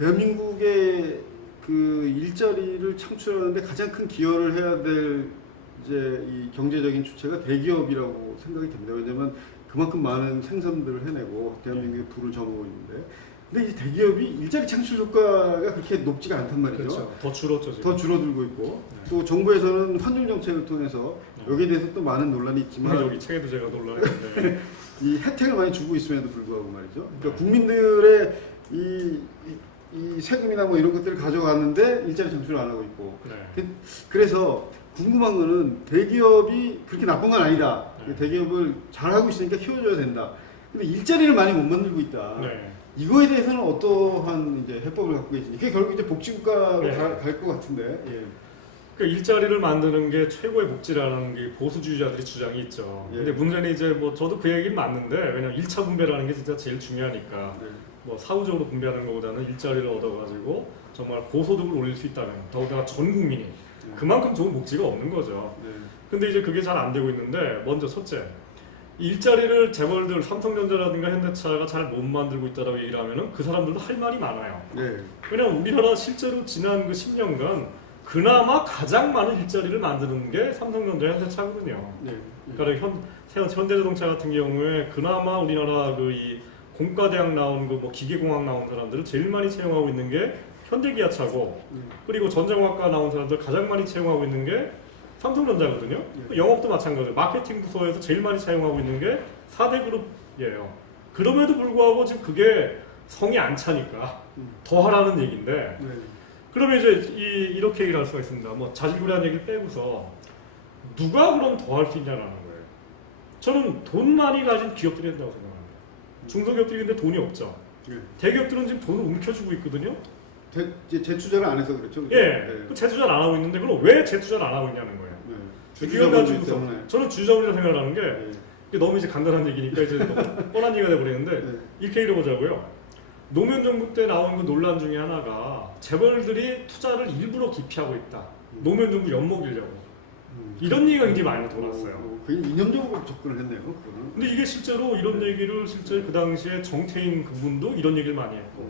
대한민국의 그 일자리를 창출하는데 가장 큰 기여를 해야 될 이제 이 경제적인 주체가 대기업이라고 생각이 됩니다. 왜냐하면 그만큼 많은 생산들을 해내고 대한민국의 부를 점하고 있는데, 근데 이제 대기업이 일자리 창출 효과가 그렇게 높지가 않단 말이죠. 그렇죠. 더 줄었죠. 지금. 더 줄어들고 있고, 또 정부에서는 환경 정책을 통해서 여기에 대해서 또 많은 논란이 있지만 여기 책에도 제가 논란했는데 이 혜택을 많이 주고 있음에도 불구하고 말이죠. 그러니까 국민들의 이 세금이나 뭐 이런 것들을 가져갔는데 일자리 창출을 안 하고 있고. 네. 그래서 궁금한 거는 대기업이 그렇게 나쁜 건 아니다. 네. 대기업을 잘하고 있으니까 키워줘야 된다. 근데 일자리를 많이 못 만들고 있다. 네. 이거에 대해서는 어떠한 이제 해법을 갖고 계신지. 그게 결국 이제 복지국가로 네. 갈 것 같은데. 예. 그 일자리를 만드는 게 최고의 복지라는 게 보수주의자들의 주장이 있죠. 예. 근데 문제는 이제 뭐 저도 그 얘기는 맞는데, 왜냐면 1차 분배라는 게 진짜 제일 중요하니까. 네. 뭐 사후적으로 분배하는 것보다는 일자리를 얻어가지고 정말 고소득을 올릴 수 있다면, 더군다나 전 국민이 그만큼 좋은 복지가 없는 거죠. 네. 근데 이제 그게 잘 안 되고 있는데, 먼저 첫째, 일자리를 재벌들, 삼성전자라든가 현대차가 잘 못 만들고 있다라고 얘기를 하면은 그 사람들도 할 말이 많아요. 네. 왜냐면 우리나라 실제로 지난 그 10년간 그나마 가장 많은 일자리를 만드는 게 삼성전자, 현대차거든요. 네. 그러니까 현대자동차 같은 경우에 그나마 우리나라 그 이 공과대학 나온 그 뭐 기계공학 나온 사람들을 제일 많이 채용하고 있는 게 현대기아차고, 그리고 전자공학과 나온 사람들 가장 많이 채용하고 있는 게 삼성전자거든요. 영업도 마찬가지로 마케팅 부서에서 제일 많이 채용하고 있는 게 4대 그룹이에요. 그럼에도 불구하고 지금 그게 성이 안 차니까 더 하라는 얘기인데, 네. 그러면 이제 이렇게 얘기를 할 수가 있습니다. 뭐 자질구레한 얘기를 빼고서 누가 그럼 더 할 수 있냐라는 거예요. 저는 돈 많이 가진 기업들이 된다고 생각합니다. 중소기업들이 근데 돈이 없죠. 네. 대기업들은 지금 돈을 움켜쥐고 있거든요. 이제 재투자를 안 해서 그렇죠. 예, 네. 재투자를 안 하고 있는데 그럼 왜 재투자를 안 하고 있냐는 거예요. 네. 기업 주주자본주의 가지고서 때문에. 저는 주주자본이라고 생각하는 게, 네. 이게 너무 이제 간단한 얘기니까 이제 너무 뻔한 얘기가 돼버리는데, 네. 이렇게 읽어보자고요. 노무현 정부 때 나온 그 논란 중에 하나가 재벌들이 투자를 일부러 기피하고 있다. 노무현 정부 엿먹이려고. 이런 얘기가 굉장히 많이 돌았어요. 그게 이념적으로 접근을 했네요. 그거는. 근데 이게 실제로 이런 얘기를 실제 그 당시에 정태인 그분도 이런 얘기를 많이 했고,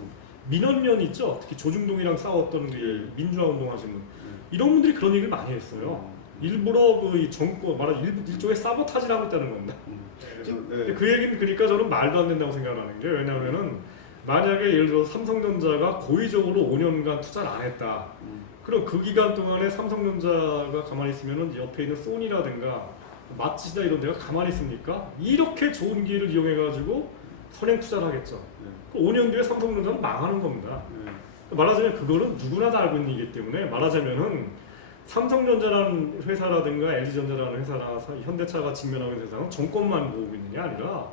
민원연 있죠. 특히 조중동이랑 싸웠던 그 민주화 운동하신 분, 이런 분들이 그런 얘기를 많이 했어요. 일부러 그 정권 말하자면 일종의 사보타지를 하고 있다는 겁니다. 네. 그 얘기는 그러니까 저는 말도 안 된다고 생각하는 게, 왜냐하면은 만약에 예를 들어 삼성전자가 고의적으로 5년간 투자를 안 했다. 그럼 그 기간 동안에 삼성전자가 가만히 있으면은 옆에 있는 소니라든가 마츠다 이런 데가 가만히 있습니까? 이렇게 좋은 기회를 이용해가지고 선행 투자를 하겠죠. 그 5년 뒤에 삼성전자는 망하는 겁니다. 말하자면 그거는 누구나 다 알고 있는 일이기 때문에, 말하자면은 삼성전자라는 회사라든가 LG전자라는 회사나 현대차가 직면하고 있는 회사는 정권만 모으고 있는 게 아니라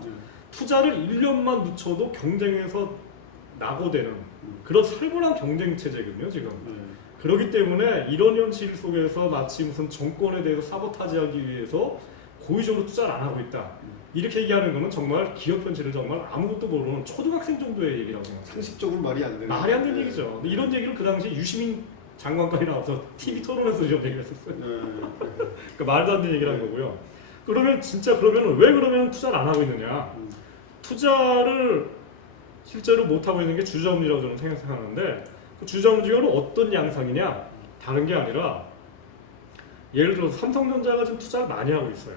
투자를 1년만 늦춰도 경쟁에서 낙오되는 그런 살벌한 경쟁 체제거든요 지금. 그렇기 때문에 이런 현실 속에서 마치 무슨 정권에 대해서 사보타지하기 위해서 고의적으로 투자를 안 하고 있다, 이렇게 얘기하는 거는 정말 기업 현실을 정말 아무것도 모르는 초등학생 정도의 얘기라고 생각합니다. 상식적으로 말이 안 되는. 말이 안 되는 얘기죠. 근데 이런 얘기를 그 당시 유시민 장관까지 나와서 TV 토론에서 이런 얘기를 했었어요. 그러니까 말도 안 되는 얘기를 한 거고요. 그러면 진짜 그러면 왜 그러면 투자를 안 하고 있느냐? 투자를 실제로 못 하고 있는 게 주저금리라고 저는 생각하는데, 그 주저금리가 어떤 양상이냐? 다른 게 아니라 예를 들어서 삼성전자가 지금 투자를 많이 하고 있어요.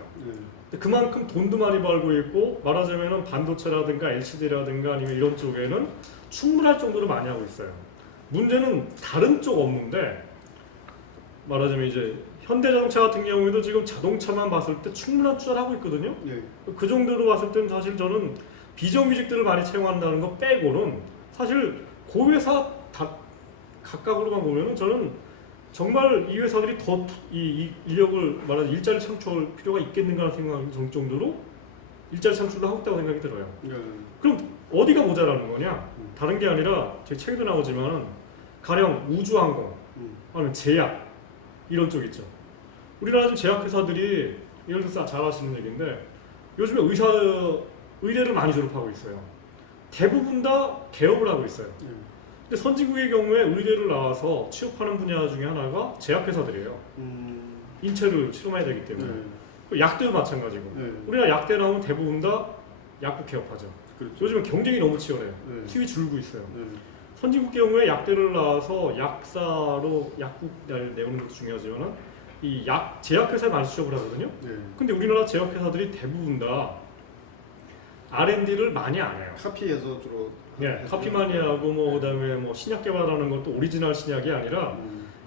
근데 그만큼 돈도 많이 벌고 있고, 말하자면 반도체라든가 LCD라든가 아니면 이런 쪽에는 충분할 정도로 많이 하고 있어요. 문제는 다른 쪽 업무인데, 말하자면 이제 현대자동차 같은 경우에도 지금 자동차만 봤을 때 충분한 투자를 하고 있거든요. 그 정도로 봤을 때는 사실 저는 비정규직들을 많이 채용한다는 거 빼고는 사실 그 회사 다 각각으로만 보면은 저는 정말 이 회사들이 더 이 인력을 말하자면 일자리 창출 필요가 있겠는가 하는 생각이 들 정도로 일자리 창출을 하고 있다고 생각이 들어요. 그럼 어디가 모자라는 거냐? 다른 게 아니라 제 책에도 나오지만 가령 우주항공, 아니면 제약 이런 쪽 있죠. 우리나라 지금 제약회사들이 예를 들어서 잘 아시는 얘기인데, 요즘에 의대를 많이 졸업하고 있어요. 대부분 다 개업을 하고 있어요. 근데 선진국의 경우에 의대를 나와서 취업하는 분야 중에 하나가 제약회사들이에요. 인체를 실험해야 되기 때문에. 약대도 마찬가지고. 우리나라 약대 나오면 대부분 다 약국 개업하죠. 그렇죠. 요즘은 경쟁이 너무 치열해요. 수입이 줄고 있어요. 선진국 경우에 약대를 낳아서 약사로 약국을 내오는 것도 중요하지만 이 약 제약회사에 많이 취업을 하거든요. 네. 근데 우리나라 제약회사들이 대부분 다 R&D를 많이 안 해요. 카피해서 주로. 네, 카피 많이 하고 뭐 그다음에 뭐 신약 개발하는 것도 오리지널 신약이 아니라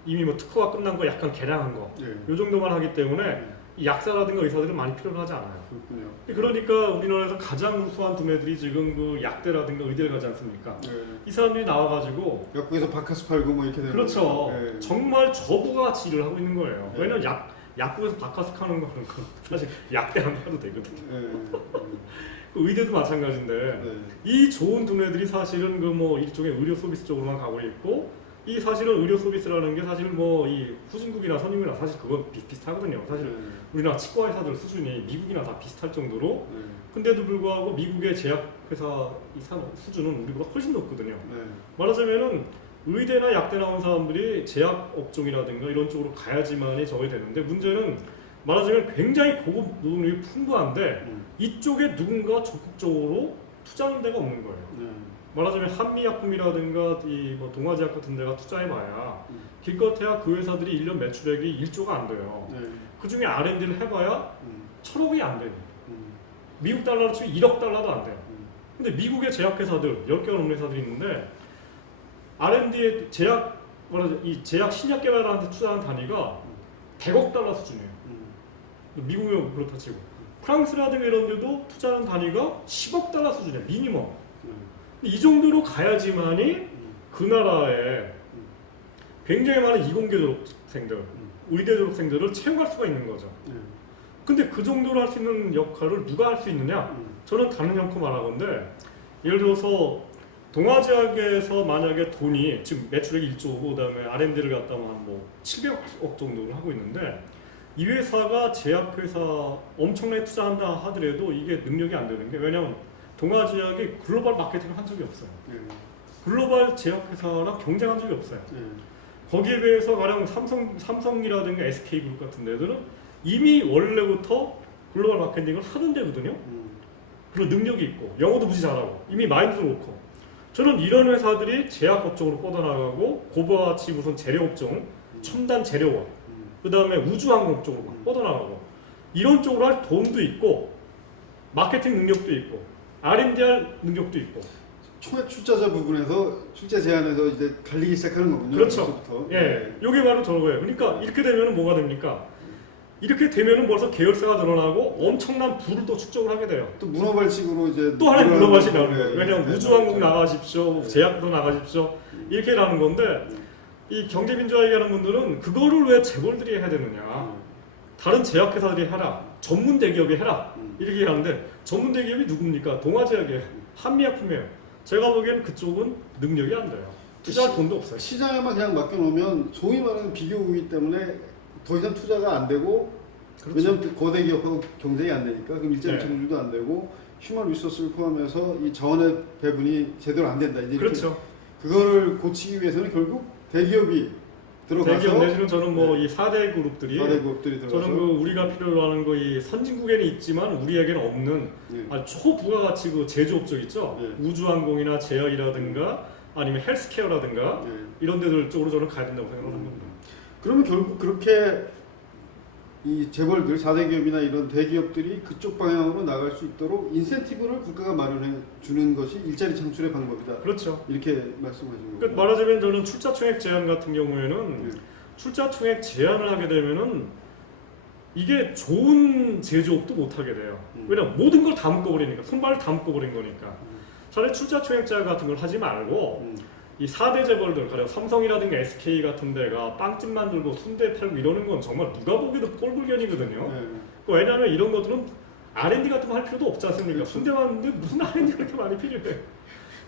이미 뭐 특허가 끝난 거 약간 개량한 거, 네. 요 정도만 하기 때문에 이 약사라든가 의사들은 많이 필요로 하지 않아요. 그렇군요. 그러니까 우리나라에서 가장 우수한 두뇌들이 지금 그 약대라든가 의대를 가지 않습니까? 네. 이 사람들이 나와가지고 약국에서 바카스 팔고 뭐 이렇게 되는 그렇죠. 거죠. 네. 정말 저부가 같이 일을 하고 있는 거예요. 네. 왜냐면 약국에서 바카스 하는 거는 사실 약대 안 가도 되거든요. 네. 그 의대도 마찬가지인데 네. 이 좋은 두뇌들이 사실은 그 뭐 일종의 의료 서비스 쪽으로만 가고 있고 이 사실은 의료 서비스라는 게 사실 뭐 이 후진국이나 선진국이나 사실 그거 비슷하거든요. 사실 네. 우리나라 치과 회사들 수준이 미국이나 다 비슷할 정도로 네. 근데도 불구하고 미국의 제약회사 이 산업 수준은 우리보다 훨씬 높거든요. 네. 말하자면은 의대나 약대 나온 사람들이 제약 업종이라든가 이런 쪽으로 가야지만이 저게 되는데 문제는 말하자면 굉장히 고급 노동력이 풍부한데 이쪽에 누군가 적극적으로 투자하는 데가 없는 거예요. 네. 말하자면 한미약품이라든가 이 뭐 동아제약 같은 데가 투자해봐야 기껏해야 그 회사들이 1년 매출액이 1조가 안 돼요. 네. 그 중에 R&D를 해봐야 1,000억이 안 돼요. 미국 달러로 치면 1억 달러도 안 돼요. 근데 미국의 제약회사들 10개가 넘는 회사들이 있는데 R&D에 이 제약 신약 개발하는데 투자하는 단위가 100억 달러 수준이에요. 미국은 그렇다 치고 프랑스라든가 이런 데도 투자하는 단위가 10억 달러 수준이에요. 미니멈. 이 정도로 가야지만이 그 나라에 굉장히 많은 이공계 졸업생들, 의대 졸업생들을 채용할 수가 있는 거죠. 근데 그 정도로 할 수 있는 역할을 누가 할 수 있느냐? 저는 다른 형코 말하건데 예를 들어서 동아제약에서 만약에 돈이 지금 매출액이 1조고 그다음에 R&D를 갖다 한뭐 700억 정도를 하고 있는데 이 회사가 제약회사 엄청나게 투자한다 하더라도 이게 능력이 안 되는 게 왜냐면 동아제약이 글로벌 마케팅을 한 적이 없어요. 글로벌 제약회사랑 경쟁한 적이 없어요. 거기에 비해서 가령 삼성이라든가 SK그룹 같은 데들은 이미 원래부터 글로벌 마케팅을 하는 데거든요. 그리고 능력이 있고 영어도 무지 잘하고 이미 마인드도 좋고 저는 이런 회사들이 제약업종으로 뻗어나가고 고부가치 무슨 재료업종, 첨단 재료업 그 다음에 우주항공 쪽으로 뻗어나가고 이런 쪽으로 할 돈도 있고 마케팅 능력도 있고 R&D 할 능력도 있고 총액 출자자 부분에서 출자 제한에서 이제 갈리기 시작하는 거군요. 그렇죠. 그때부터. 예, 이게 바로 저거예요. 그러니까 이렇게 되면은 뭐가 됩니까? 이렇게 되면은 벌써 계열사가 늘어나고 엄청난 부를 또 축적을 하게 돼요. 또 문어발식으로 이제 또 하나의 문어발식 나오는 네, 거예요. 왜냐하면 네, 우주항공 네. 나가십시오, 제약도 나가십시오 이렇게 나는 건데 이 경제민주화 얘기하는 분들은 그거를 왜 재벌들이 해야 되느냐? 다른 제약회사들이 해라, 전문 대기업이 해라 이렇게 하는데 전문 대기업이 누굽니까? 동아제약이에요, 한미약품이에요. 제가 보기에는 그쪽은 능력이 안 돼요. 투자할 돈도 없어요. 시장에만 그냥 맡겨놓으면 소위 말하는 비교 우위 때문에 더 이상 투자가 안 되고 그렇죠. 왜냐하면 거대 기업하고 경쟁이 안 되니까 그럼 일자리 네. 창출도 안 되고 휴먼 리소스를 포함해서 이 자원의 배분이 제대로 안 된다. 이제 이렇게 그렇죠. 그거를 고치기 위해서는 결국 대기업이 들어가서 대기업 내지는 저는 뭐 이 4대 그룹들이 거대 기업들이 들어가서 저는 그 우리가 필요로 하는 거 이 선진국에는 있지만 우리에게는 없는 네. 초부가가치 그 제조업종 있죠. 네. 우주항공이나 제약이라든가 아니면 헬스케어라든가 네. 이런 데들 쪽으로 저는 가야 된다고 생각을 합니다. 그러면 결국 그렇게 이 재벌들 4대 기업이나 이런 대기업들이 그쪽 방향으로 나갈 수 있도록 인센티브를 국가가 마련해 주는 것이 일자리 창출의 방법이다. 그렇죠. 이렇게 말씀하시는 거예요. 그러니까 말하자면 저는 출자총액 제한 같은 경우에는 네. 출자총액 제한을 하게 되면은 이게 좋은 제조업도 못 하게 돼요. 왜냐면 모든 걸 다 묶어버리니까 손발을 다 묶어버린 거니까. 차라리 출자총액 제한 같은 걸 하지 말고 이 4대 재벌들, 가령 삼성이라든가 SK 같은 데가 빵집 만들고 순대 팔고 이러는 건 정말 누가 보기도 꼴불견이거든요. 네. 왜냐하면 이런 것들은 R&D 같은 거 할 필요도 없지 않습니까? 그렇죠. 순대 만드는데 무슨 R&D가 그렇게 많이 필요해.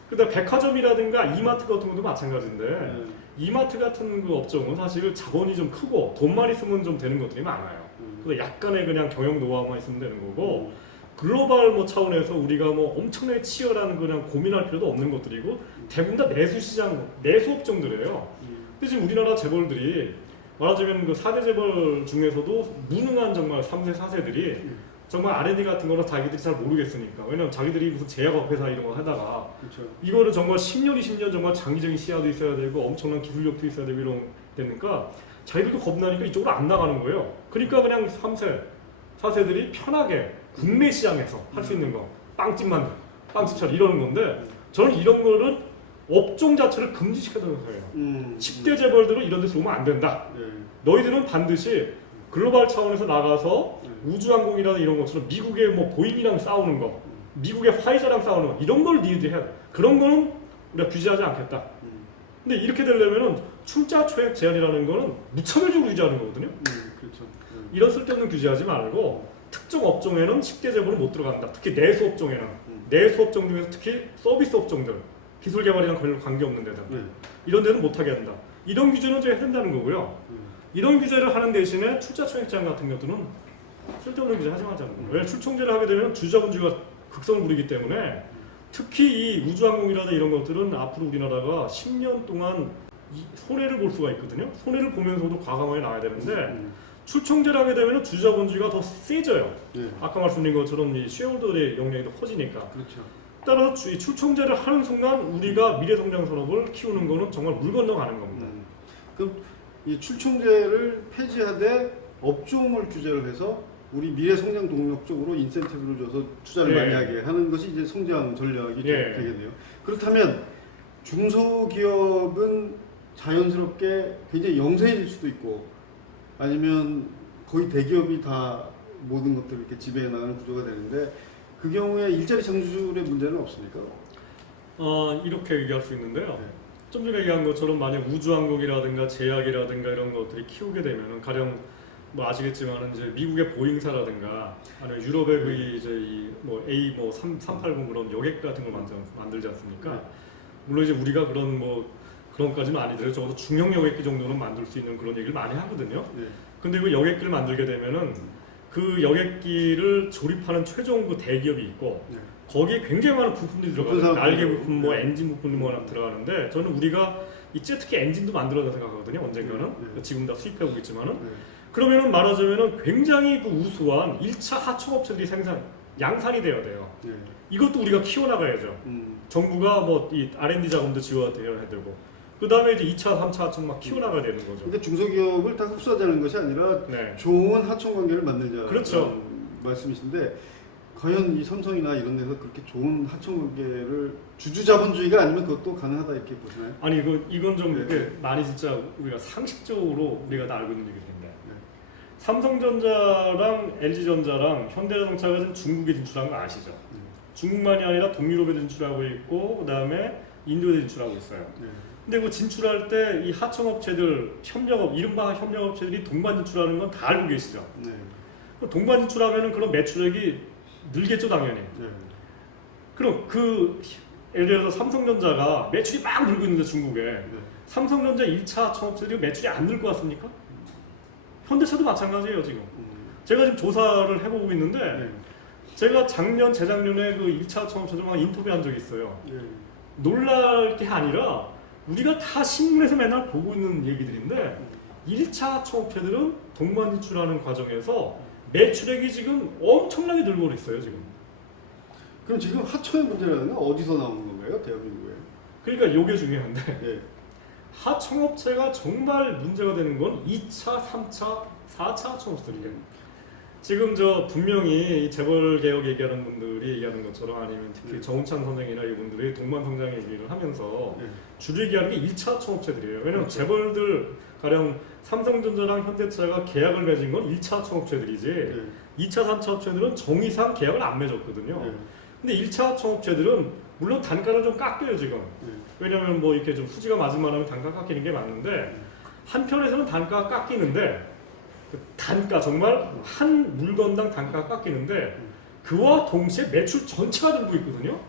그다음 백화점이라든가 이마트 같은 것도 마찬가지인데 네. 이마트 같은 그 업종은 사실 자본이 좀 크고 돈만 있으면 좀 되는 것들이 많아요. 그래서 약간의 그냥 경영 노하우만 있으면 되는 거고 글로벌 뭐 차원에서 우리가 뭐 엄청나게 치열한 그냥 고민할 필요도 없는 것들이고 대부분 다 내수 시장, 내수 업종들이에요. 근데 지금 우리나라 재벌들이 말하자면 그 4대 재벌 중에서도 무능한 정말 3세, 4세들이 정말 R&D 같은 거는 자기들이 잘 모르겠으니까. 왜냐면 자기들이 무슨 제약업 회사 이런 거 하다가 그렇죠. 이거는 정말 10년, 20년 정말 장기적인 시야도 있어야 되고 엄청난 기술력도 있어야 되고 이런 되니까 자기들도 겁나니까 이쪽으로 안 나가는 거예요. 그러니까 그냥 3세, 4세들이 편하게 국내 시장에서 할 수 있는 거 빵집 만들, 빵집 차리 이러는 건데 저는 이런 거를 업종 자체를 금지시켜달라고 해요. 10대 재벌들은 이런 데서 오면 안 된다. 네. 너희들은 반드시 글로벌 차원에서 나가서 우주항공이라는 이런 것처럼 미국의 뭐 보잉이랑 싸우는 거, 미국의 화이자랑 싸우는 거 이런 걸 니들이 해야 돼. 그런 거는 우리가 규제하지 않겠다. 근데 이렇게 되려면은 출자 초액 제한이라는 거는 무차별적으로 규제하는 거거든요. 그렇죠. 이런 쓸데없는 규제하지 말고 특정 업종에는 10대 재벌은 못 들어간다. 특히 내수 업종에는 내수 업종 중에서 특히 서비스 업종들 기술 개발이랑 별로 관계없는 데들 이런 데는 못하게 한다. 이런 규제는 좀 해야 된다는 거고요. 이런 규제를 하는 대신에 출자 초액 제한 같은 것들은 쓸데없는 규제 하지 말자는 거예요. 왜 출총제를 하게 되면 주자본주의가 극성을 부리기 때문에 특히 이 우주항공이라든 이런 것들은 앞으로 우리나라가 10년 동안 손해를 볼 수가 있거든요. 손해를 보면서도 과감하게 나와야 되는데 출총제를 하게 되면 주자본주의가 더 세져요. 아까 말씀드린 것처럼 이 쉐어홀더의 역량이 더 커지니까. 그렇죠. 따라서 이 출총제를 하는 순간 우리가 미래성장 산업을 키우는 거는 정말 물 건너가는 겁니다. 그럼 이 출총제를 폐지하되 업종을 규제를 해서 우리 미래 성장 동력 쪽으로 인센티브를 줘서 투자를 많이 하게 하는 것이 이제 성장 전략이 되겠네요. 그렇다면 중소기업은 자연스럽게 굉장히 영세해질 수도 있고 아니면 거의 대기업이 다 모든 것들을 이렇게 지배해 나가는 구조가 되는데 그 경우에 일자리 창출의 문제는 없습니까? 이렇게 얘기할 수 있는데요. 좀 전에 얘기한 것처럼 만약 우주항공이라든가 제약이라든가 이런 것들이 키우게 되면은 가령 뭐 아시겠지만은 이제 미국의 보잉사라든가 아니면 유럽의 그 이제 뭐 A 뭐 380 그런 여객 같은 걸 만들지 않습니까? 물론 이제 우리가 그런 뭐 그런까지는 아니더라도 적어도 중형 여객기 정도는 만들 수 있는 그런 얘기를 많이 하거든요. 근데 그 여객기를 만들게 되면은 그 여객기를 조립하는 최종 그 대기업이 있고 거기에 굉장히 많은 부품들이 들어가요. 날개 부품, 뭐 엔진 부품이 뭐 들어가는데 저는 우리가 이 제트기 엔진도 만들어야 생각하거든요. 언젠가는 지금 다 수입하고 있지만은 그러면은 말하자면은 굉장히 그 우수한 1차 하청업체들이 양산이 되어야 돼요. 이것도 우리가 키워나가야죠. 정부가 뭐 이 R&D 자금도 지원해야 되고 그 다음에 이제 2차, 3차 하청 막 키워나가야 되는 거죠. 그러니까 중소기업을 다 흡수하자는 것이 아니라 좋은 하청 관계를 만들자. 그렇죠. 말씀이신데 과연 이 삼성이나 이런 데서 그렇게 좋은 하청 관계를 주주자본주의가 아니면 그것도 가능하다 이렇게 보시나요? 아니 이건 좀 이렇게 많이 진짜 우리가 상식적으로 우리가 다 알고 있는 얘기인데 삼성전자랑 LG전자랑 현대자동차가 지금 중국에 진출한 거 아시죠? 중국만이 아니라 동유럽에 진출하고 있고 그 다음에 인도에 진출하고 있어요. 근데 그 진출할 때 이 하청업체들, 이른바 협력업체들이 동반 진출하는 건 다 알고 계시죠? 동반 진출하면은 그런 매출액이 늘겠죠, 당연히. 그럼 예를 들어서 삼성전자가 매출이 막 늘고 있는데 중국에 삼성전자 1차 하청업체들이 매출이 안 늘 것 같습니까? 현대차도 마찬가지예요, 지금. 제가 지금 조사를 해보고 있는데 제가 재작년에 그 1차 하청업체들과 인터뷰한 적이 있어요. 놀랄 게 아니라 우리가 다 신문에서 맨날 보고 있는 얘기들인데 1차 하청업체들은 동반 진출하는 과정에서 매출액이 지금 엄청나게 늘고 있어요, 지금. 그럼 지금 하청의 문제라는 건 어디서 나오는 건가요, 대한민국에? 그러니까 이게 중요한데 하청업체가 정말 문제가 되는 건 2차, 3차, 4차 하청업체들이에요. 지금 분명히 재벌 개혁 얘기하는 분들이 얘기하는 것처럼 아니면 특히 정운찬 선생이나 이분들이 동반 성장 얘기를 하면서 주로 얘기하는 게 1차 하청업체들이에요. 왜냐면 재벌들 가령 삼성전자랑 현대차가 계약을 맺은 건 1차 하청업체들이지 2차, 3차 업체들은 정의상 계약을 안 맺었거든요. 근데 1차 하청업체들은 물론 단가를 좀 깎여요 지금. 왜냐면 뭐 이렇게 좀 수지가 맞을 만하면 단가 깎이는 게 맞는데 한편에서는 단가가 깎이는데 그 단가 정말 한 물건당 단가가 깎이는데 그와 동시에 매출 전체가 늘고 있거든요.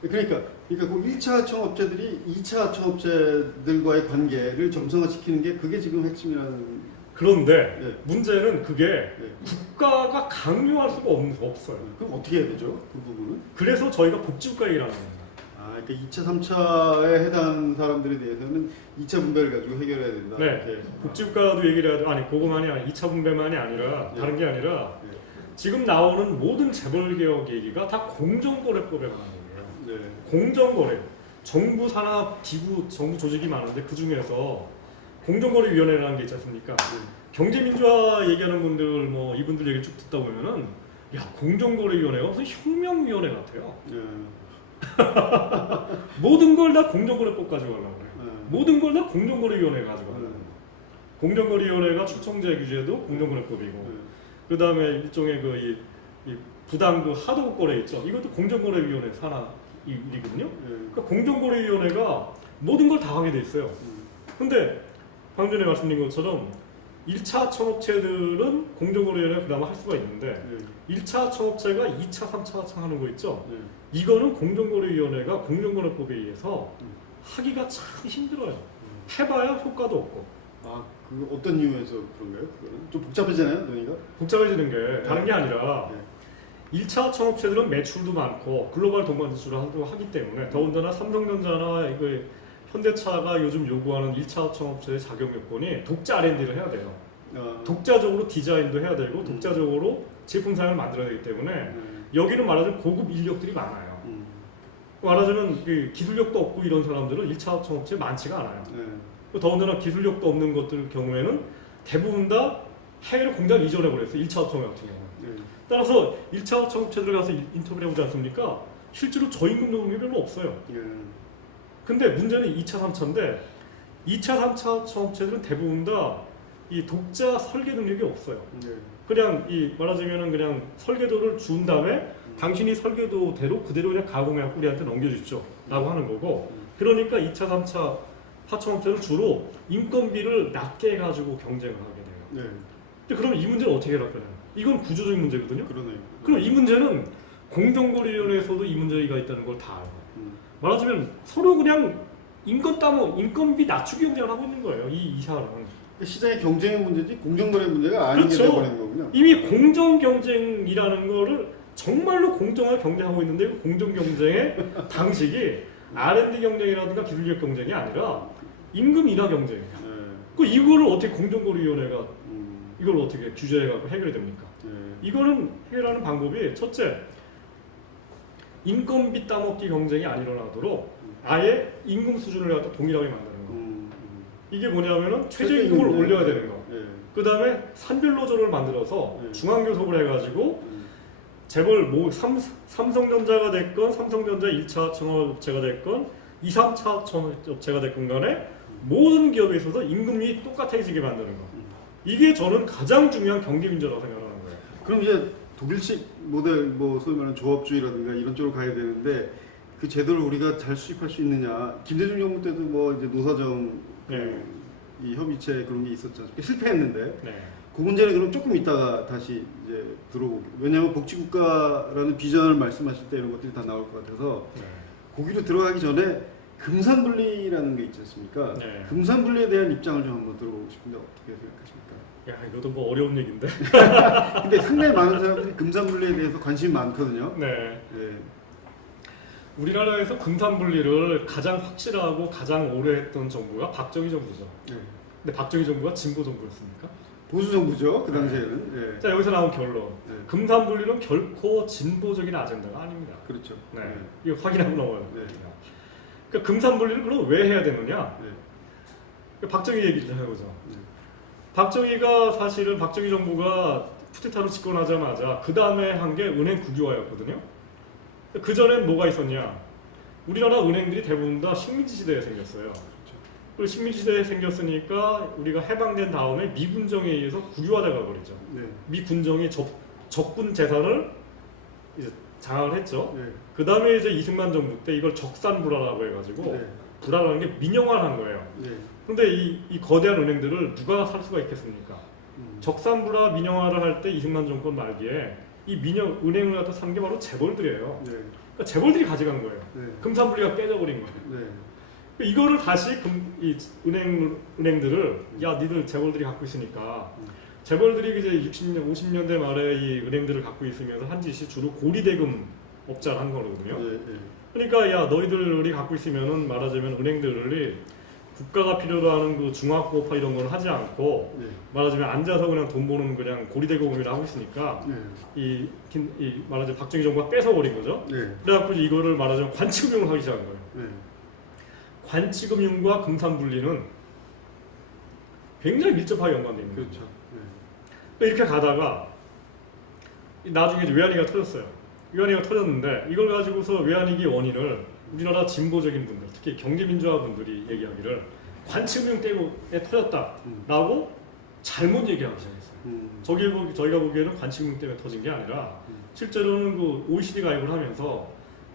그러니까 그 1차 하청업체들이 2차 하청업체들과의 관계를 정상화시키는 게 그게 지금 핵심이라는. 그런데 문제는 그게 국가가 강요할 수가 없어요. 그럼 어떻게 해야 되죠? 그 부분은? 그래서 저희가 복지국가 얘기를 하는 겁니다. 그러니까 2차, 3차에 해당하는 사람들에 대해서는 2차 분배를 가지고 해결해야 된다. 복지국가도 얘기를 해야 돼. 아니 그거만이 아니라 2차 분배만이 아니라 다른 게 아니라 지금 나오는 모든 재벌 개혁 얘기가 다 공정거래법에 관한 거예요. 네. 공정거래. 정부 산하 기구 정부 조직이 많은데 그 중에서 공정거래위원회라는 게 있지 않습니까? 경제민주화 얘기하는 분들 뭐 이분들 얘기를 쭉 듣다 보면은 야 공정거래위원회가 무슨 혁명위원회 같아요. 네. 모든 걸 다 공정거래법 가져가려고 그래요. 네. 모든 걸 다 공정거래위원회 가져가려고 네. 그래요. 공정거래위원회가 출청제 규제도 공정거래법이고 그 다음에 일종의 이 부당 하도급 거래 있죠. 이것도 공정거래위원회 산하 일이거든요. 그러니까 공정거래위원회가 모든 걸 다 하게 돼 있어요. 근데 방금 전에 말씀드린 것처럼 1차 청업체들은 공정거래위원회가 그나마 할 수가 있는데 1차 청업체가 2차, 3차 하는 거 있죠. 이거는 공정거래위원회가 공정거래법에 의해서 하기가 참 힘들어요. 해봐야 효과도 없고. 아, 그 어떤 이유에서 그런가요? 그거는 좀 복잡해지나요, 논의가? 복잡해지는 게 다른 게 아니라 네. 1차 청업체들은 매출도 많고 글로벌 동반 진출을 하기 때문에 더군다나 삼성전자나 이거 현대차가 요즘 요구하는 1차 청업체의 자격 요건이 독자 R&D를 해야 돼요. 독자적으로 디자인도 해야 되고 독자적으로 제품 사양을 만들어야 되기 때문에 여기는 말하자면 고급 인력들이 많아요. 말하자면 그 기술력도 없고 이런 사람들은 1차 청업체에 많지가 않아요. 더군다나 기술력도 없는 것들 경우에는 대부분 다 해외로 공장 이전해 버렸어요. 1차 청업 같은 경우는. 따라서 1차 청업체들 가서 인터뷰를 해보지 않습니까? 실제로 저임금 노동이 별로 없어요. 근데 문제는 2차, 3차인데 2차, 3차 청업체들은 대부분 다 이 독자 설계 능력이 없어요. 그냥 이 말하자면은 그냥 설계도를 준 다음에 당신이 설계도대로 그대로 그냥 가공해서 우리한테 넘겨주십시오 라고 하는 거고 그러니까 2차, 3차 하청업체는 주로 인건비를 낮게 해가지고 경쟁을 하게 돼요. 근데 그러면 이 문제는 어떻게 해결할까요? 이건 구조적인 문제거든요. 그러네요. 그럼 이 문제는 공정거래위원회에서도 이 문제가 있다는 걸 다 알고 말하자면 서로 그냥 인건비 낮추기 경쟁을 하고 있는 거예요. 이 이사는. 시장의 경쟁의 문제지 공정거래 문제가 아닌 게 그렇죠. 되어버리는 거군요. 이미 공정 경쟁이라는 거를 정말로 공정하게 경쟁하고 있는데 그 공정 경쟁의 방식이 R&D 경쟁이라든가 기술력 경쟁이 아니라 임금 인하 경쟁이에요. 그 이거를 어떻게 공정거래위원회가 이걸 어떻게 규제해가지고 해결이 됩니까? 이거는 해결하는 방법이 첫째 인건비 따먹기 경쟁이 안 일어나도록 아예 임금 수준을 갖다 동일하게 만드는 거. 이게 뭐냐면은 최저임금을 올려야 되는 거. 그 다음에 산별 노조를 만들어서 중앙교섭을 해가지고 재벌 삼성전자가 됐건 삼성전자 1차 청업업체가 됐건 2, 3차 청업업체가 됐건 간에 모든 기업에 있어서 임금이 똑같아지게 만드는 거. 이게 저는 가장 중요한 경제민주라고 생각하는 거예요. 그럼 이제 독일식 모델 뭐 소위 말하는 조합주의라든가 이런 쪽으로 가야 되는데 그 제도를 우리가 잘 수립할 수 있느냐. 김대중 정부 때도 뭐 이제 노사정 이 협의체 그런 게 있었죠. 실패했는데 그 문제는 그럼 조금 있다가 다시 이제 들어오고 왜냐하면 복지국가라는 비전을 말씀하실 때 이런 것들이 다 나올 것 같아서 거기로 들어가기 전에 금산분리라는 게 있지 않습니까? 금산분리에 대한 입장을 좀 한번 들어보고 싶은데 어떻게 생각하십니까? 야 이것도 뭐 어려운 얘기인데. 근데 상당히 많은 사람들이 금산분리에 대해서 관심이 많거든요. 우리나라에서 금산분리를 가장 확실하고 가장 오래 했던 정부가 박정희 정부죠. 근데 박정희 정부가 진보 정부였습니까? 보수 정부죠. 그 당시에는. 자 여기서 나온 결론. 금산분리는 결코 진보적인 아젠다가 아닙니다. 그렇죠. 이거 확인하고 넘어요. 그러니까 금산분리를 그럼 왜 해야 되느냐? 박정희 얘기를 좀 해보죠. 박정희가 사실은 박정희 정부가 쿠데타로 집권하자마자 그 다음에 한 게 은행 국유화였거든요. 그 전엔 뭐가 있었냐? 우리나라 은행들이 대부분 다 식민지 시대에 생겼어요. 그리고 식민지 시대에 생겼으니까 우리가 해방된 다음에 미 군정에 의해서 국유화돼가 버리죠. 미 군정이 적군 재산을 이제 장악을 했죠. 그 다음에 이제 이승만 정부 때 이걸 적산불화라고 해가지고 불화라는 게 민영화한 거예요. 근데 이 거대한 은행들을 누가 살 수가 있겠습니까? 적산불화 민영화를 할 때 이승만 정권 말기에 이 은행을 갖다 산 게 바로 재벌들이에요. 그러니까 재벌들이 가져간 거예요. 금산분리가 깨져버린 거예요. 이거를 다시 이 은행들을 야 니들 재벌들이 갖고 있으니까 재벌들이 이제 60년, 50년대 말에 이 은행들을 갖고 있으면서 한 짓이 주로 고리대금 업자를 한 거거든요. 그러니까 야 너희들이 갖고 있으면은 말하자면 은행들이 국가가 필요로 하는 그 중학고파 이런 거는 하지 않고 네. 말하자면 앉아서 그냥 돈 버는 그냥 고리대공을 하고 있으니까 네. 이 말하자면 박정희 정부가 뺏어버린 거죠. 네. 그래갖고 이거를 말하자면 관치금융을 하기 시작한 거예요. 네. 관치금융과 금산분리는 굉장히 밀접하게 연관되어 있는 거죠. 그렇죠. 이렇게 가다가 나중에 이제 외환위기가 터졌어요. 외환위기가 터졌는데 이걸 가지고서 외환위기 원인을 우리나라 진보적인 분들, 특히 경제민주화 분들이 얘기하기를 관치금융 때문에 터졌다라고 잘못 얘기하기 시작했어요. 저희가 보기에는 관치금융 때문에 터진 게 아니라 실제로는 그 OECD 가입을 하면서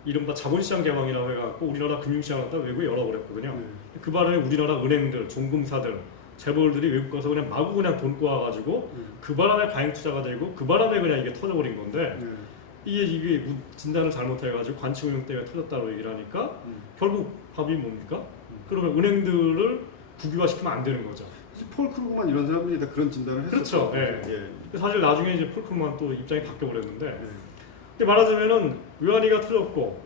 이른바 자본시장 개방이라고 해갖고 우리나라 금융시장을 갖다 외국에 열어버렸거든요. 그 바람에 우리나라 은행들, 종금사들, 재벌들이 외국 가서 그냥 마구 그냥 돈 꼬아가지고 그 바람에 과잉 투자가 되고 그 바람에 그냥 이게 터져버린 건데 이게 진단을 잘못해가지고 관치금융 때문에 터졌다고 얘기를 하니까 결국 답이 뭡니까? 그러면 은행들을 국유화시키면 안 되는 거죠. 폴 크루그만 이런 사람들이 다 그런 진단을 했었죠. 그렇죠. 예. 사실 나중에 이제 폴 크루그만 또 입장이 바뀌어버렸는데 근데 말하자면은 외환위기가 터졌고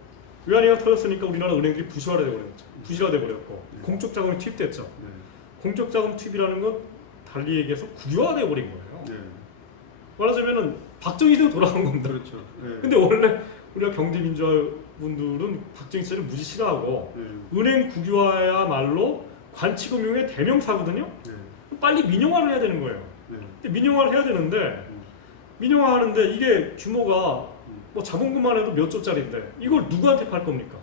외환위기가 터졌으니까 우리나라 은행들이 부실화돼 버렸고 공적 자금이 투입됐죠. 공적 자금 투입이라는 건 달리 얘기해서 국유화돼 버린 거예요. 말하자면은 박정희 시대로 돌아간 겁니다. 그렇죠. 근데 원래 우리가 경제민주화 분들은 박정희 시대를 무지 싫어하고 은행 국유화야말로 관치금융의 대명사거든요. 빨리 민영화를 해야 되는 거예요. 근데 민영화를 해야 되는데 민영화하는데 이게 규모가 뭐 자본금만 해도 몇 조짜리인데 이걸 누구한테 팔 겁니까?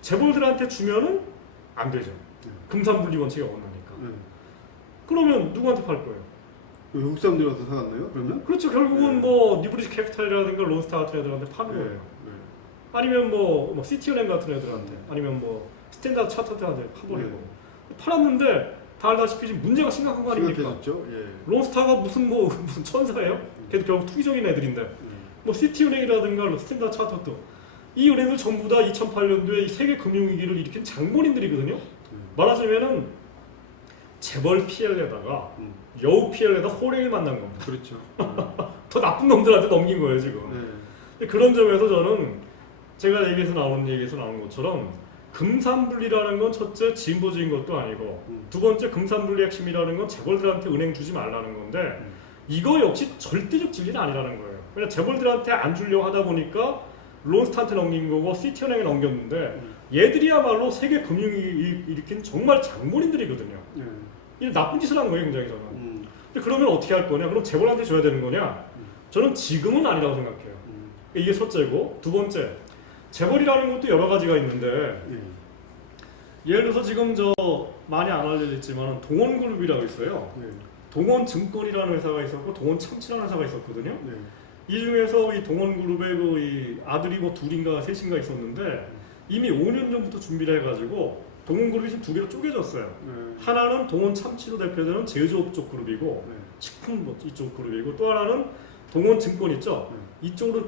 재벌들한테 주면은 안 되죠. 금산분리 원칙이 어긋나니까. 그러면 누구한테 팔 거예요? 외국 사람들이 와서 사갔나요? 그러면? 그렇죠. 결국은 뭐 니브리지 캐피탈이라든가 론스타 같은 애들한테 파는 거예요. 아니면 뭐 시티은행 같은 애들한테, 아니면 뭐 스탠다드 차터한테 파버리고 팔았는데 다 알다시피 지금 문제가 심각한 거 아닙니까? 심각해졌죠. 론스타가 무슨 천사예요? 걔도 결국 투기적인 애들인데 뭐 시티은행이라든가 스탠다드 차터도 이 은행들 전부 다 2008년도에 세계 금융위기를 일으킨 장본인들이거든요. 말하자면은 재벌 피해에다가 여우 피해에다 호랭이를 만난 겁니다. 그렇죠. 더 나쁜 놈들한테 넘긴 거예요 지금. 근데 그런 점에서 저는 제가 얘기에서 나오는 것처럼 금산분리라는 건 첫째 진보적인 것도 아니고 두 번째 금산분리 핵심이라는 건 재벌들한테 은행 주지 말라는 건데 이거 역시 절대적 진리는 아니라는 거예요. 왜냐 재벌들한테 안 주려고 하다 보니까 론스타한테 넘긴 거고 시티은행에 넘겼는데 얘들이야말로 세계 금융위기 일으킨 정말 장본인들이거든요. 이 나쁜 짓을 한 거예요 굉장히 저는. 근데 그러면 어떻게 할 거냐? 그럼 재벌한테 줘야 되는 거냐? 저는 지금은 아니라고 생각해요. 이게 첫째고 두 번째 재벌이라는 것도 여러 가지가 있는데 예를 들어서 지금 저 많이 안 알려졌지만 동원그룹이라고 있어요. 동원증권이라는 회사가 있었고 동원참치라는 회사가 있었거든요. 이 중에서 이 동원그룹의 이 아들이 뭐 둘인가 셋인가 있었는데 이미 5년 전부터 준비를 해가지고 동원그룹이 지금 두 개로 쪼개졌어요. 하나는 동원참치로 대표되는 제조업 쪽 그룹이고 식품 뭐 이쪽 그룹이고 또 하나는 동원증권 있죠. 이쪽으로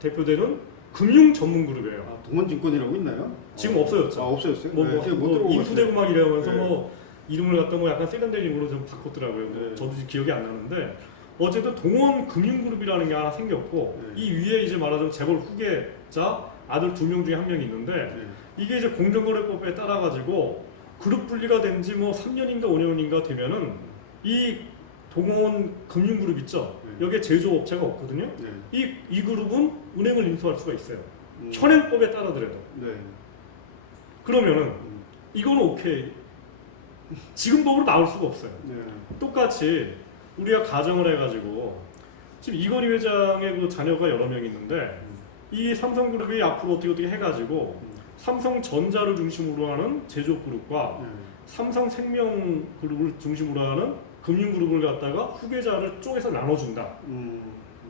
대표되는 금융 전문 그룹이에요. 동원증권이라고 있나요? 지금 없어졌죠. 없어졌어요? 뭐 인수되고 막 이래면서 뭐 이름을 갖다 뭐 약간 세련된 이름으로 좀 바꿨더라고요. 저도 기억이 안 나는데 어쨌든 동원금융그룹이라는 게 하나 생겼고 이 위에 이제 말하자면 재벌 후계자 아들 2명 중에 1명이 있는데 이게 이제 공정거래법에 따라 가지고 그룹 분리가 된 지 뭐 3년인가 5년인가 되면은 이 동원금융그룹 있죠. 여기에 제조업체가 없거든요. 이 그룹은 은행을 인수할 수가 있어요. 현행법에 따라더라도. 그러면은 이거는 오케이. 지금 법으로 나올 수가 없어요. 똑같이 우리가 가정을 해가지고 지금 이건희 회장의 그 자녀가 여러 명 있는데 이 삼성그룹이 앞으로 어떻게 해가지고 삼성전자를 중심으로 하는 제조그룹과 삼성생명그룹을 중심으로 하는 금융그룹을 갖다가 후계자를 쪼개서 나눠준다.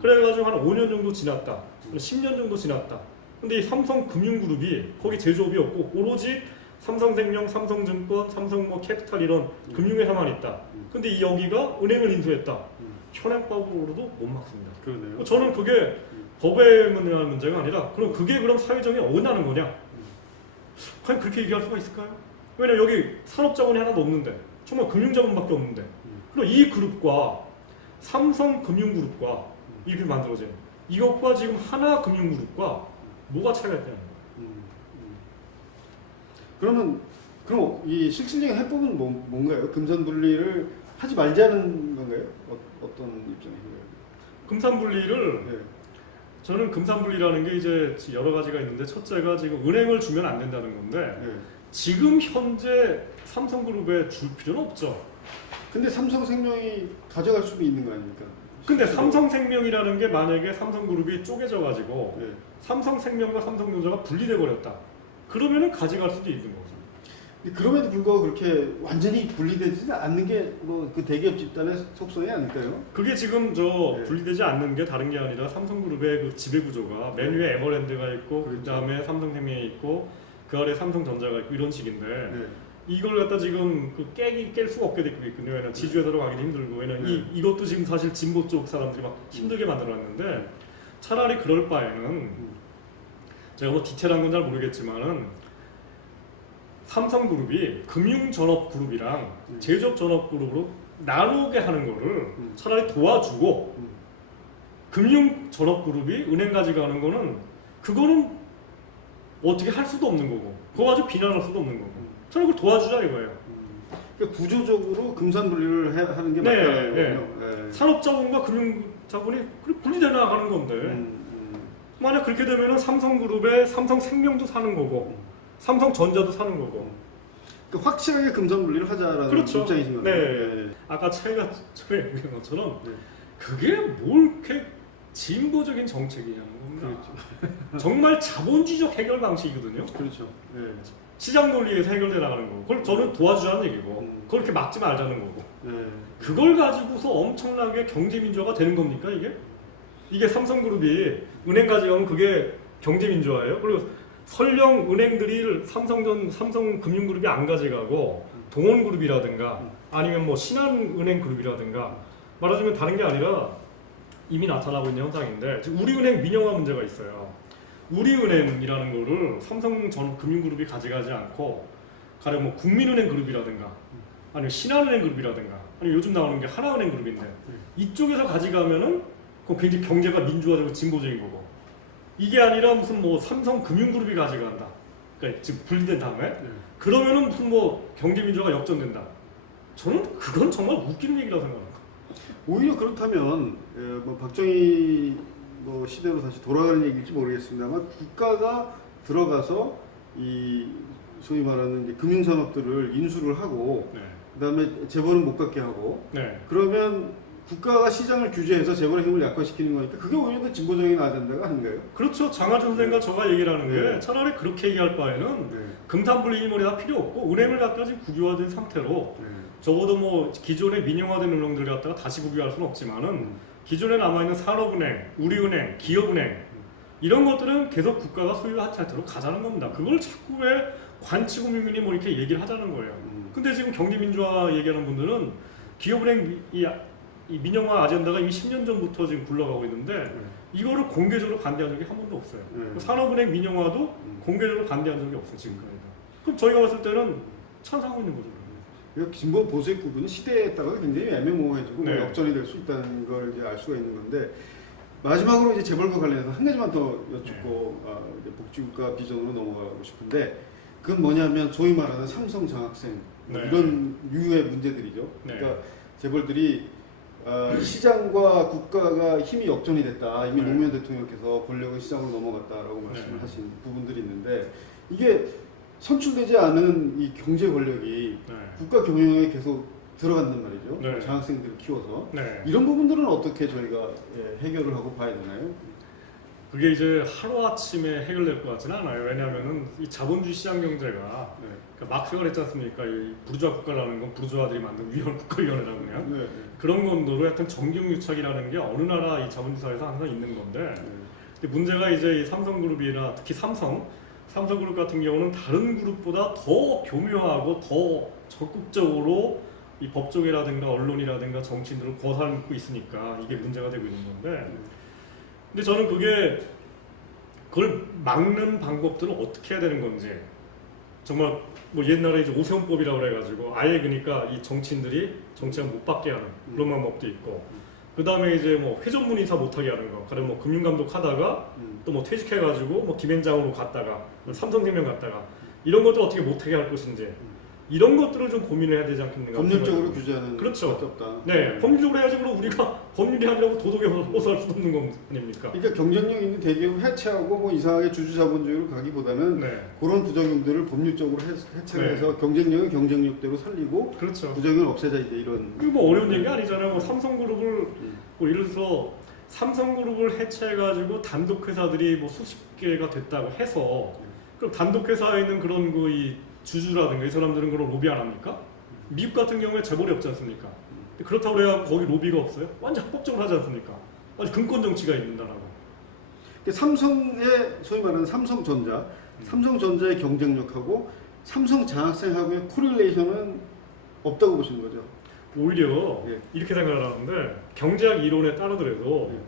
그래가지고 한 5년 정도 지났다. 10년 정도 지났다. 근데 이 삼성금융그룹이 거기 제조업이 없고 오로지 삼성생명, 삼성증권, 삼성 뭐 캐피탈 이런 금융회사만 있다. 근데 이 여기가 은행을 인수했다. 현행법으로도 못 막습니다. 그러네요. 저는 그게 법에 문제가 문제가 아니라 그럼 그게 그럼 사회적인 어긋나는 거냐? 과연 그렇게 얘기할 수가 있을까요? 왜냐면 여기 산업자본이 하나도 없는데 정말 금융자본밖에 없는데 그럼 이 그룹과 삼성금융그룹과 이렇게 만들어진 이것과 지금 하나금융그룹과 뭐가 차이가 있냐는 거예요. 그러면 그럼 이 실질적인 해법은 뭔가요? 금산 분리를 하지 말자는 건가요? 어떤 입장이신가요? 금산 분리를 네. 저는 금산 분리라는 게 이제 여러 가지가 있는데 첫째가 지금 은행을 주면 안 된다는 건데 네. 지금 현재 삼성그룹에 줄 필요는 없죠. 근데 삼성생명이 가져갈 수도 있는 거 아닙니까? 근데 삼성생명이라는 게 만약에 삼성그룹이 쪼개져 가지고 네. 삼성생명과 삼성전자가 분리돼 버렸다. 그러면은 가져갈 수도 있는 거죠. 근데 그럼에도 불구하고 그렇게 완전히 분리되지 않는 게 뭐 그 대기업 집단의 속성이 아닐까요? 그게 지금 네. 분리되지 않는 게 다른 게 아니라 삼성그룹의 그 지배 구조가 맨 위에 에버랜드가 있고 그렇죠. 그다음에 삼성생명이 있고 그 아래 삼성전자가 있고 이런 식인데 네. 이걸 갖다 지금 깰 수가 없게 되고 있거든요. 왜냐면 지주회사로 가기는 힘들고 왜냐면 네. 이것도 지금 사실 진보 쪽 사람들이 막 힘들게 만들어놨는데 차라리 그럴 바에는 제가 뭐 디테일한 건 잘 모르겠지만은 삼성그룹이 금융전업그룹이랑 제조업전업그룹으로 나누게 하는 거를 차라리 도와주고 금융전업그룹이 은행 가져가는 거는 그거는 어떻게 할 수도 없는 거고 그거 가지고 비난할 수도 없는 거고 저는 그걸 도와주자 이거예요. 그러니까 구조적으로 금산 분리를 하는 게 네, 맞다는 네. 거군요. 네. 산업자본과 금융자본이 분리돼 나가는 건데 만약 그렇게 되면은 삼성그룹에 삼성생명도 사는 거고 삼성전자도 사는 거고 그러니까 확실하게 금산 분리를 하자라는 그렇죠. 입장이신 거네요. 네. 아까 차이가 처음에 얘기한 것처럼 네. 그게 뭘 이렇게 진보적인 정책이냐는 겁니다. 그렇죠. 정말 자본주의적 해결 방식이거든요. 그렇죠. 네. 시장 논리에서 해결돼 나가는 거고 그걸 저는 도와주자는 얘기고 그걸 이렇게 막지 말자는 거고 네. 그걸 가지고서 엄청나게 경제민주화가 되는 겁니까 이게? 이게 삼성그룹이 은행 가져가면 그게 경제민주화예요? 그리고 설령 은행들이 삼성금융그룹이 안 가져가고 동원그룹이라든가 아니면 뭐 신한은행그룹이라든가 말하자면 다른 게 아니라 이미 나타나고 있는 현상인데 지금 우리은행 민영화 문제가 있어요. 우리은행이라는 거를 삼성금융그룹이 가져가지 않고 가령 뭐 국민은행그룹이라든가 아니면 신한은행그룹이라든가 아니면 요즘 나오는 게 하나은행그룹인데 이쪽에서 가져가면은 그건 굉장히 경제가 민주화되고 진보적인 거고 이게 아니라 무슨 뭐 삼성금융그룹이 가져간다. 그러니까 지금 분리된 다음에 그러면은 무슨 뭐 경제민주화가 역전된다. 저는 그건 정말 웃기는 얘기라고 생각합니다. 오히려 그렇다면 뭐 박정희 뭐 시대로 다시 돌아가는 얘기일지 모르겠습니다만 국가가 들어가서 이 소위 말하는 이제 금융산업들을 인수를 하고 네. 그다음에 재벌은 못 갖게 하고 네. 그러면 국가가 시장을 규제해서 재벌의 힘을 약화시키는 거니까 그게 오히려 더 진보적인 아젠다가 아닌가요? 그렇죠. 장하준 선생과 저가 얘기를 하는 게 네. 차라리 그렇게 얘기할 바에는 네. 금산분리임이 다 필요 없고 은행을 갖다 지금 국유화된 상태로 네. 적어도 뭐 기존의 민영화된 은행들 갖다가 다시 국유할 수는 없지만은 기존에 남아있는 산업은행, 우리은행, 기업은행 이런 것들은 계속 국가가 소유한 상태로 가자는 겁니다. 그걸 자꾸 왜 관치고민이 뭐 이렇게 얘기를 하자는 거예요. 근데 지금 경제민주화 얘기하는 분들은 기업은행 이 민영화 아젠다가 이미 10년 전부터 지금 굴러가고 있는데 이거를 공개적으로 반대한 적이 한 번도 없어요. 산업은행 민영화도 공개적으로 반대한 적이 없어요 지금까지. 그럼 저희가 봤을 때는 찬성하고 있는 거죠. 그러니까 진보 보수의 구분은 시대에 따라 굉장히 애매모호해지고 네. 역전이 될 수 있다는 걸 이제 알 수가 있는 건데 마지막으로 이제 재벌과 관련해서 한 가지만 더 여쭙고 이제 복지국가 비전으로 넘어가고 싶은데 그건 뭐냐면 소위 말하는 삼성 장학생 뭐 네. 이런 유의 문제들이죠. 네. 그러니까 재벌들이 시장과 국가가 힘이 역전이 됐다. 이미 네. 노무현 대통령께서 권력은 시장으로 넘어갔다라고 말씀을 네. 하신 부분들이 있는데 이게 선출되지 않은 이 경제 권력이 네. 국가 경영에 계속 들어간단 말이죠. 네. 장학생들을 키워서 네. 이런 부분들은 어떻게 저희가 해결을 하고 봐야 되나요? 그게 이제 하루아침에 해결될 것 같지는 않아요. 왜냐하면은 이 자본주의 시장 경제가 네. 그러니까 막스가 그랬지 않습니까? 이 부르주아 국가라는 건 부르주아들이 만든 국가위원회라고 그냥 네. 그런 건도로 하여튼 정경유착이라는 게 어느 나라 이 자본주의 사회에서 항상 있는 건데 근데 문제가 이제 이 삼성그룹이나 특히 삼성그룹 같은 경우는 다른 그룹보다 더 교묘하고 더 적극적으로 이 법조계라든가 언론이라든가 정치인들을 거살고 있으니까 이게 문제가 되고 있는 건데 근데 저는 그걸 막는 방법들은 어떻게 해야 되는 건지 정말 뭐 옛날에 이제 오세훈법이라고 그래가지고 아예 그러니까 이 정치인들이 정치를 못 받게 하는 그런 방법도 있고 그 다음에 이제 뭐 회전문 인사 못하게 하는 거 그래 뭐 금융감독 하다가 또 뭐 퇴직해가지고 뭐 김앤장으로 갔다가 삼성생명 갔다가 이런 것도 어떻게 못하게 할 것인지 이런 것들을 좀 고민을 해야 되지 않겠는가. 법률적으로 규제하는 그렇죠. 수밖에 없다. 네, 법률적으로 해야지. 그럼 우리가 법률이 아니라고 도덕에 호소할 수 없는 거 아닙니까? 그러니까 경쟁력 있는 대기업 해체하고 뭐 이상하게 주주자본주의로 가기보다는 네, 그런 부작용들을 법률적으로 해체를 네. 해서 경쟁력은 경쟁력대로 살리고 그렇죠. 부작용을 없애자 이제 이런. 이거 뭐 어려운 얘기 아니잖아요. 뭐 삼성그룹을 뭐 예를 들어서 삼성그룹을 해체해가지고 단독 회사들이 뭐 수십 개가 됐다고 해서 그럼 단독 회사에 있는 그런 그 이 주주라든가 이 사람들은 그런 로비 안 합니까? 미국 같은 경우에 재벌이 없지 않습니까? 근데 그렇다고 해야 거기 로비가 없어요? 완전 합법적으로 하지 않습니까? 아주 금권 정치가 있는다라고. 삼성의 소위 말하는 삼성전자의 경쟁력하고 삼성 장학생하고의 코릴레이션은 없다고 보시는 거죠? 오히려 예. 이렇게 생각을 하는데 경제학 이론에 따르더라도 예.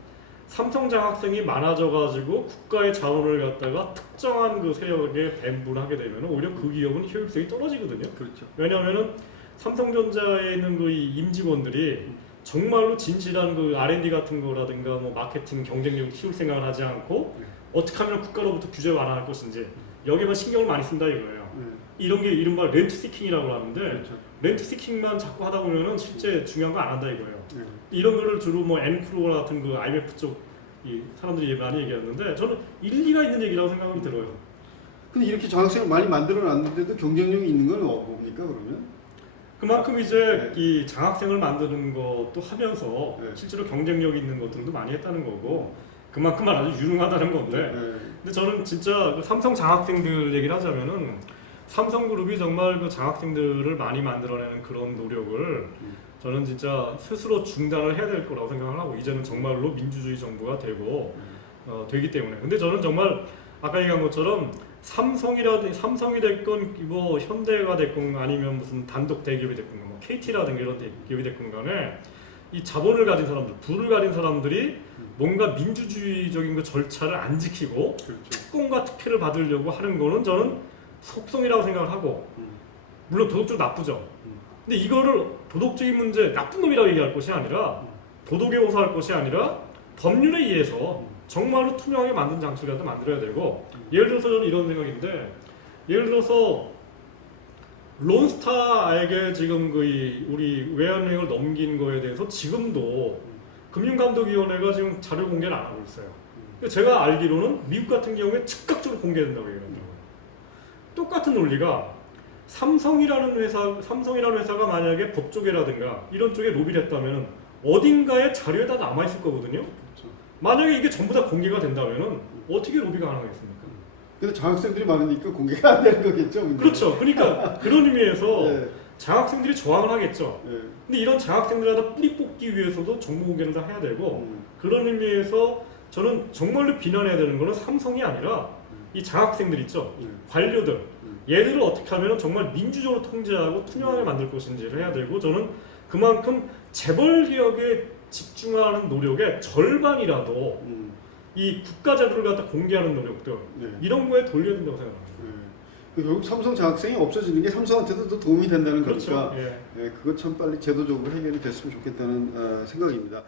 삼성 장학생이 많아져가지고 국가의 자원을 갖다가 특정한 그 세력에 배분하게 되면 오히려 그 기업은 효율성이 떨어지거든요. 그렇죠. 왜냐하면은 삼성전자에 있는 그 임직원들이 정말로 진실한 그 R&D 같은 거라든가 뭐 마케팅 경쟁력 키울 생각을 하지 않고 어떻게 하면 국가로부터 규제 완화할 것인지 여기만 신경을 많이 쓴다 이거예요. 이런 게 이른바 렌트 시킹이라고 하는데 그렇죠. 렌트 시킹만 자꾸 하다 보면은 실제 중요한 거 안 한다 이거예요. 네. 이런 거를 주로 뭐 엔크로 같은 그 IMF 쪽 이 사람들이 많이 얘기하는데 저는 일리가 있는 얘기라고 생각이 들어요. 근데 이렇게 장학생을 많이 만들어 놨는데도 경쟁력이 있는 건 뭡니까 그러면? 그만큼 이제 네. 이 장학생을 만드는 것도 하면서 네. 실제로 경쟁력 있는 것들도 많이 했다는 거고 그만큼 아주 유능하다는 건데 네. 근데 저는 진짜 그 삼성 장학생들 얘기를 하자면은 삼성그룹이 정말 그 장학생들을 많이 만들어내는 그런 노력을 저는 진짜 스스로 중단을 해야 될 거라고 생각을 하고 이제는 정말로 민주주의 정부가 되고 되기 때문에 근데 저는 정말 아까 얘기한 것처럼 삼성이 됐건 뭐 현대가 됐건 아니면 무슨 단독 대기업이 됐건 뭐 KT라든가 이런 기업이 됐건 간에 이 자본을 가진 사람들, 부를 가진 사람들이 뭔가 민주주의적인 그 절차를 안 지키고 그렇죠. 특권과 특혜를 받으려고 하는 거는 저는 속성이라고 생각을 하고 물론 도덕적으로 나쁘죠. 근데 이거를 도덕적인 문제, 나쁜 놈이라고 얘기할 것이 아니라 도덕에 호소할 것이 아니라 법률에 의해서 정말로 투명하게 만든 장치를 갖다 만들어야 되고 예를 들어서 저는 이런 생각인데 예를 들어서 론스타에게 지금 그 우리 외환은행을 넘긴 거에 대해서 지금도 금융감독위원회가 지금 자료 공개를 안 하고 있어요. 제가 알기로는 미국 같은 경우에 즉각적으로 공개된다고 얘기하더라고요. 똑같은 논리가 삼성이라는 회사가 만약에 법조계라든가 이런 쪽에 로비를 했다면 어딘가에 자료에다 남아있을 거거든요. 그렇죠. 만약에 이게 전부 다 공개가 된다면 어떻게 로비가 가능하겠습니까? 근데 장학생들이 많으니까 공개가 안 되는 거겠죠. 문제는. 그렇죠. 그러니까 그런 의미에서 네. 장학생들이 저항을 하겠죠. 네. 근데 이런 장학생들하다 뿌리 뽑기 위해서도 정보 공개를 다 해야 되고 그런 의미에서 저는 정말로 비난해야 되는 거는 삼성이 아니라 이 장학생들 있죠. 관료들 얘들을 어떻게 하면 정말 민주적으로 통제하고 투명하게 만들 것인지를 해야 되고 저는 그만큼 재벌 개혁에 집중하는 노력의 절반이라도 이 국가 제도를 갖다 공개하는 노력들 네. 이런 거에 돌려야 된다고 생각합니다. 결국 삼성 장학생이 없어지는 게 삼성한테도 더 도움이 된다는 그렇죠. 거니까 예. 그것 참 빨리 제도적으로 해결이 됐으면 좋겠다는 생각입니다.